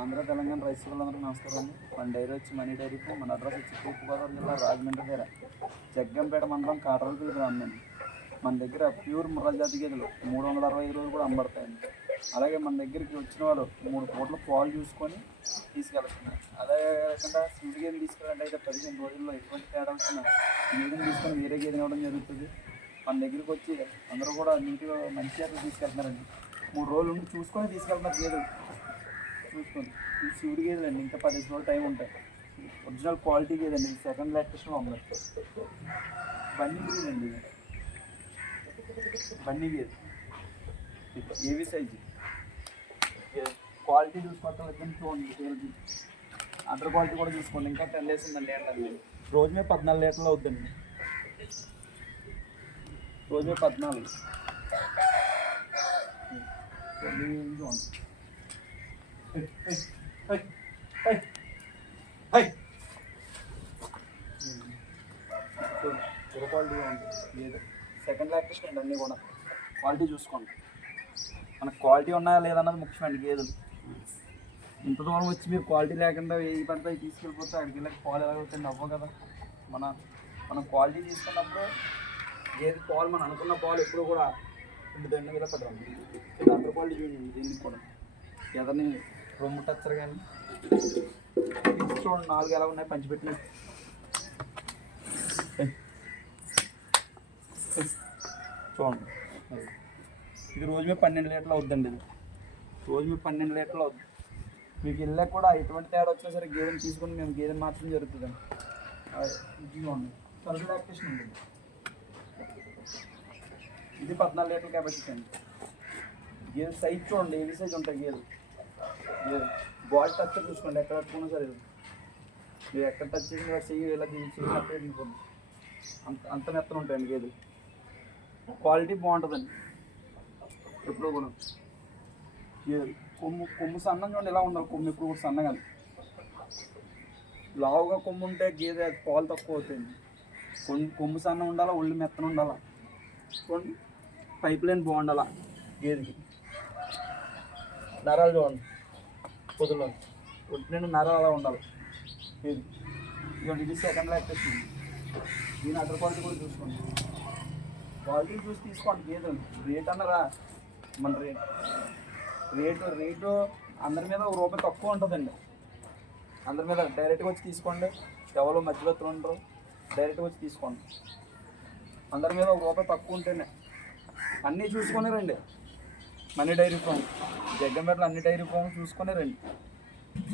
ఆంధ్ర తెలంగాణ రైతులందరికీ నమస్కారం అండి. మన డైరీ వచ్చి మనీ డైరీ ఫామ్. మన అడ్రస్ వచ్చి తూర్పుగోదావరి జిల్లా రాజమండ్రి దగ్గర జగ్గంపేట మండలం కాటరపల్లి గ్రామం అండి. మన దగ్గర ప్యూర్ ముర్రా జాతి గేదెలు 365 రోజులు కూడా అమ్మబడతాయండి. అలాగే మన దగ్గరికి వచ్చిన వాళ్ళు 3 పూటలు పాలు చూసుకొని తీసుకెళ్తున్నారు. అదే కాకుండా సింధు గేదెలు తీసుకెళ్ళినట్టయితే 15 రోజుల్లో ఎటువంటి తేడా వచ్చినా గేదెని తీసుకొని వేరే గేదెని ఇవ్వడం జరుగుతుంది. మన దగ్గరికి వచ్చి అందరూ కూడా నీట్గా మంచి జాతలు తీసుకెళ్తున్నారండి. 3 రోజులు ఉండి చూసుకొని తీసుకెళ్తున్నారు గేదెలు. చూసుకోండి, ఈ శివుడి గేదెలు అండి. ఇంకా 15 రోజులు టైం ఉంటాయి. ఒరిజినల్ క్వాలిటీ గేదండి. సెకండ్ లాక్టేషన్ అమ్మలేదు. బన్నీ గేదె అండి. బన్నీ గేదె ఏవి సైజు క్వాలిటీ చూసుకోవటం చూడండి. గేదెకి అదర్ క్వాలిటీ కూడా చూసుకోండి. ఇంకా 10 డేస్ ఉందండి. ఏంటండి రోజు మీద 14 లీటర్లు అవుతుందండి. రోజు మీద 14 క్వాలిటీ ఉంది. సెకండ్ లాక్టేషన్ అండి. అన్నీ కూడా క్వాలిటీ చూసుకోండి. మనకు క్వాలిటీ ఉన్నాయా లేదన్నది ముఖ్యమండి. గేదెలు ఇంత దూరం వచ్చి మీరు క్వాలిటీ లేకుండా ఏ పడితే తీసుకెళ్ళిపోతే అక్కడికి వెళ్ళక పాలు ఎలాగవుతుంది? అవ్వ కదా. మనం క్వాలిటీ తీసుకున్నప్పుడు గేదె పాలు మనం అనుకున్న పాలు ఎప్పుడు కూడా 2 దండం ఇలా పడరండి. ఇది అండర్ క్వాలిటీ చూడండి. దీనికి కూడా ఎదరిని రొమ్ము టచ్చర్ కానీ చూడండి. 4 ఎలా ఉన్నాయి పంచిపెట్టిన చూడండి. ఇది రోజు మీద 12 లీటర్లు అవుద్దండి. ఇది రోజు మీద 12 లీటర్లు అవుద్ది. మీకు వెళ్ళాక కూడా ఎటువంటి తేడా వచ్చినా సరే గేదెని తీసుకుని మేము గేదెని మార్చడం జరుగుతుందండి. ఇది చూడండి. థర్డ్ లాక్టేషన్ అండి. ఇది 14 లీటర్ల కెపాసిటీ అండి. గేదె సైజ్ చూడండి. ఏవి సైజ్ ఉంటాయి గేదె. బాడీ టచ్ చూసుకోండి. ఎక్కడ పట్టుకున్నా సరే మీరు ఎక్కడ టచ్ చేసిన చెయ్యి ఇలా చెయ్యి అంత మెత్తన ఉంటాయండి గేదెలు. క్వాలిటీ బాగుంటుందండి. ఎప్పుడు కూడా కొమ్ము సన్నం చూడండి. ఎలా ఉండాలి కొమ్ము ఎప్పుడు కూడా సన్నగా. లావుగా కొమ్ము ఉంటే గేదె పాలు తక్కువ అవుతాయండి. కొమ్ము సన్నం ఉండాలా, ఒళ్ళు మెత్తన ఉండాలా. చూడండి, పైప్ లైన్ బాగుండాలా గేదెకి. నరాలు చూడండి. పొద్దులో ఒంటి నరాలు అలా ఉండాలి గేదె. ఇదిగోండి, ఇది సెకండ్ లాక్టేషన్. దీని అదర్ క్వాలిటీ కూడా చూసుకోండి. క్వాలిటీ చూసి తీసుకోండి. గేదెలు రేట్ అన్నారా, మన రేటు అందరి మీద ₹1 తక్కువ ఉంటుందండి. అందరి మీద డైరెక్ట్గా వచ్చి తీసుకోండి. ఎవరో మధ్యవర్తులు ఉండరు. డైరెక్ట్గా వచ్చి తీసుకోండి. అందరి మీద ₹1 తక్కువ ఉంటేనే అన్నీ చూసుకొని రండి. మనీ డైరీ ఫామ్ జగ్గంపేటలో అన్ని డైరీ ఫామ్ చూసుకొని రండి.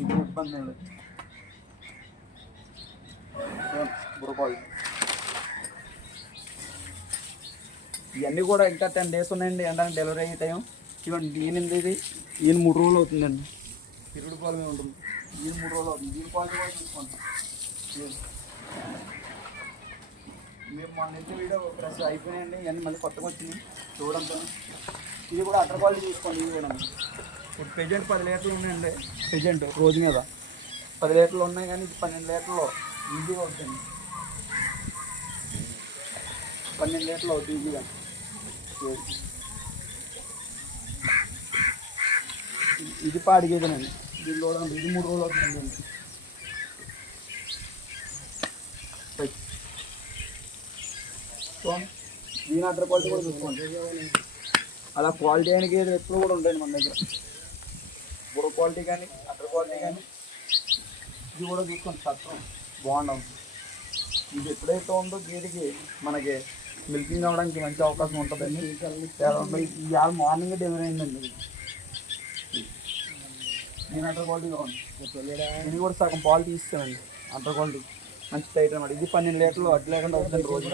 ఇంకో ఇబ్బంది లేదు. బుర్రపాలు ఇవన్నీ కూడా ఇంకా 10 డేస్ ఉన్నాయండి. ఏంటంటే డెలివరీ అయ్యే టైం. ఇవ్వండి, దీనింది ఇది. ఈయన 3 రోజులు అవుతుందండి. తిరుగుడు పాలు మీద ఉంటుంది. ఈయన 3 రోజులు అవుతుంది. దీని క్వాలిటీ కూడా చూసుకుంటాం. మేము మొన్న అయితే వీడియో ప్రెస్ అయిపోయినాయండి. ఇవన్నీ మళ్ళీ కొత్తగా వచ్చినాయి చూడంతో. ఇది కూడా అటర్ క్వాలిటీ చూసుకోండి. ఇది కూడా ఇప్పుడు ప్రెజెంట్ 10 లీటర్లు ఉన్నాయండి. ప్రెజెంట్ రోజు మీద 10 లీటర్లు ఉన్నాయి. కానీ ఇది 12 లీటర్లు ఈజీగా అవుతుంది. 12 లీటర్లు అవుతుంది ఈజీగా. ఇది పాడిగేదేనండి. దీనిలో ఇది 3 రోజులు అవుతుందండి. దీని అదర్ క్వాలిటీ కూడా చూసుకోండి. అలా క్వాలిటీ అయిన గేదెలు ఎప్పుడు కూడా ఉంటాయండి మన దగ్గర. బుర్ర క్వాలిటీ కానీ అదర్ క్వాలిటీ కానీ ఇది కూడా చూసుకోండి. చట్టం బాగుండవు. ఇది ఎప్పుడైతే ఉందో గేదెకి మనకి మిల్కింగ్ అవ్వడానికి మంచి అవకాశం ఉంటుందండి. ఇవాళ మార్నింగ్ డెలివరీ అయిందండి. నేను అండర్ క్వాలిటీగా ఉంది. ఇది కూడా సగం పాలు తీస్తానండి. అండర్ క్వాలిటీ మంచి టైట్ అనమాట. ఇది 12 లీటర్లు అడ్డు లేకుండా అవుతుంది రోజు.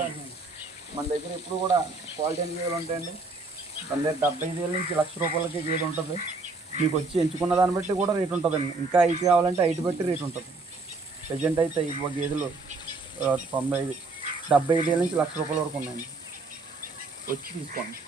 మన దగ్గర ఎప్పుడు కూడా క్వాలిటీ అయిన గేదెలు ఉంటాయండి. మన దగ్గర 75,000 నుంచి ₹1,00,000 గేదె ఉంటుంది. మీకు వచ్చి ఎంచుకున్న దాన్ని బట్టి కూడా రేట్ ఉంటుందండి. ఇంకా 5 కావాలంటే 5 బట్టి రేట్ ఉంటుంది. ప్రజెంట్ అయితే ఈ గేదెలు 75,000 నుంచి ₹1,00,000 వరకు ఉన్నాయండి. వచ్చి తీసుకోండి.